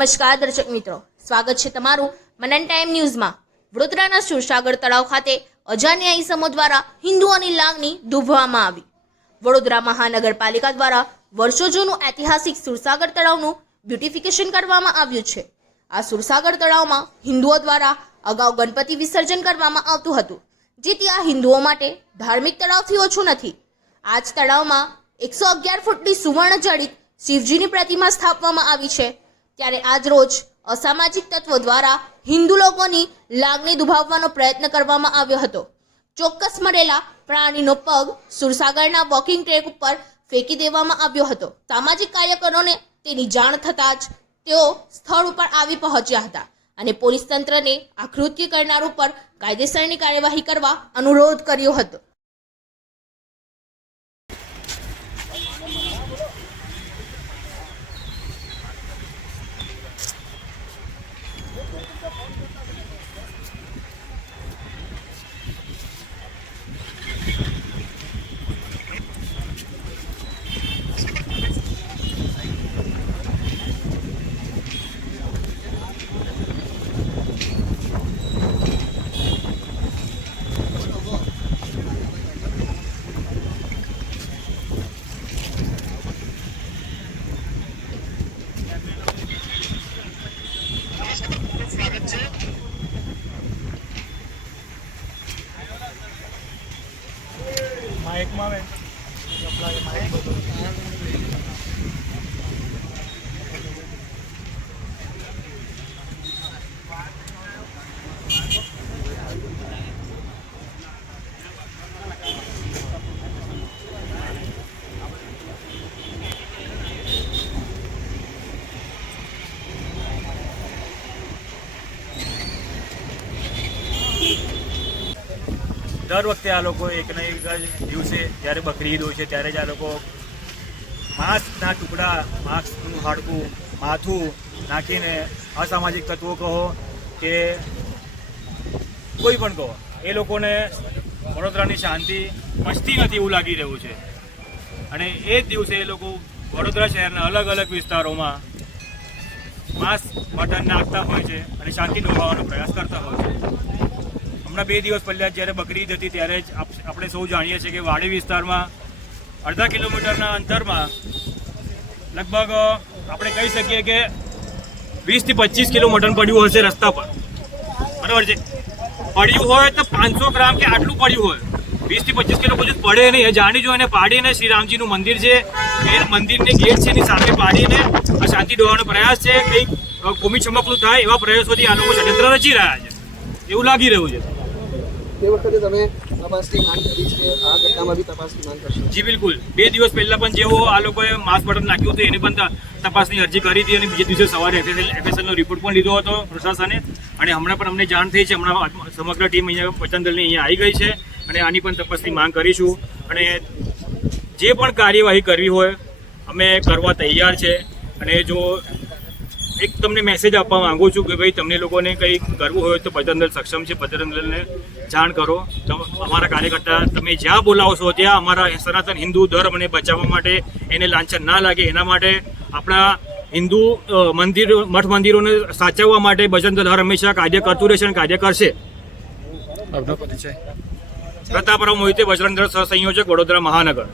નમસ્કાર દર્શક મિત્રો, સ્વાગત છે તમારું મનન ટાઈમ ન્યૂઝમાં। વડોદરાના સુરસાગર તળાવ ખાતે અજાણ્યા ઈસમો દ્વારા હિન્દુઓની લાગણી દુભવામાં આવી। વડોદરા મહાનગરપાલિકા દ્વારા વર્ષો જૂનું ઐતિહાસિક સુરસાગર તળાવનું બ્યુટિફિકેશન કરવામાં આવ્યું છે। આ સુરસાગર તળાવમાં હિન્દુઓ દ્વારા અગાઉ ગણપતિ વિસર્જન કરવામાં આવતું હતું, જેથી આ હિન્દુઓ માટે ધાર્મિક તળાવથી ઓછું નથી। આ જ તળાવમાં 111 ફૂટની સુવર્ણ જડિત શિવજીની પ્રતિમા સ્થાપવામાં આવી છે। ત્યારે આજ રોજ અસામાજિક તત્વો દ્વારા હિન્દુ લોકોની લાગણી દુભાવવાનો પ્રયત્ન કરવામાં આવ્યો હતો। ચોક્કસ મળેલા પ્રાણીનો પગ સુરસાગરના વોકિંગ ટ્રેક ઉપર ફેંકી દેવામાં આવ્યો હતો। સામાજિક કાર્યકરોને તેની જાણ થતાં જ તેઓ સ્થળ ઉપર આવી પહોંચ્યા હતા અને પોલીસ તંત્રને આ કૃત્ય કરનાર ઉપર કાયદેસરની કાર્યવાહી કરવા અનુરોધ કર્યો હતો। દર વખતે આ લોકો એકના એક દિવસે જ્યારે બકરી ઈદ હોય છે ત્યારે જ આ લોકો માંસના ટુકડા, માંસનું હાડકું, માથું નાખીને અસામાજિક તત્વો કહો કે કોઈ પણ કહો, એ લોકોને વડોદરાની શાંતિ મસ્તી નથી એવું લાગી રહ્યું છે। અને એ જ દિવસે એ લોકો વડોદરા શહેરના અલગ અલગ વિસ્તારોમાં માંસ મટન નાખતા હોય છે અને શાંતિ દોરવાનો પ્રયાસ કરતા હોય છે। હમણાં 2 દિવસ પહેલાં જ્યારે બકરી ઈદ હતી ત્યારે જ આપણે સૌ જાણીએ છીએ કે વાડી વિસ્તારમાં અડધા કિલોમીટરના અંતરમાં લગભગ આપણે કહી શકીએ કે 20 થી 25 કિલો મટન પડ્યું હશે રસ્તા પર, બરાબર છે। પડ્યું હોય તો 500 ગ્રામ કે આટલું પડ્યું હોય, 20 થી 25 કિલો બધું પડે નહીં, એ જાણી જો એને પાડીને શ્રી રામજીનું મંદિર છે એ મંદિરની ગેટ છે એની સામે પાડીને આ શાંતિ દોરવાનો પ્રયાસ છે, કંઈક કોમી ચમકલું થાય એવા પ્રયાસોથી આ લોકો ષડયંત્ર રચી રહ્યા છે એવું લાગી રહ્યું છે। જી બિલકુલ, 2 દિવસ પહેલા પણ જેવો આ લોકોએ માંસ મટન નાખ્યું હતું એની પણ તપાસની અરજી કરી હતી અને બીજે દિવસે સવારે એફએસએલનો રિપોર્ટ પણ લીધો હતો પ્રશાસને, અને હમણાં પણ અમને જાણ થઈ છે। હમણાં સમગ્ર ટીમ અહીંયા બજરંગ દળની અહીંયા આવી ગઈ છે અને આની પણ તપાસની માંગ કરીશું અને જે પણ કાર્યવાહી કરવી હોય અમે કરવા તૈયાર છે। અને જો એક તમને મેસેજ આપવા માંગુ છું કે ભાઈ તમને લોકોને કંઈ કરવું હોય તો બજરંગ દળ સક્ષમ છે, બજરંગ દળને જાણ કરો। અમારા કાર્યકર્તા તમે જ્યાં બોલાવો છો ત્યાં અમારા સનાતન હિન્દુ ધર્મને બચાવવા માટે, એને લાંછન ના લાગે એના માટે, આપણા હિન્દુ મઠ મંદિરોને સાચવવા માટે બજરંગ દળ હર હંમેશા કાર્ય કરતું રહેશે અને કાર્ય કરશે। પ્રતાપરાવ મોહિતે, બજરંગ દળ સહસંયોજક, વડોદરા મહાનગર।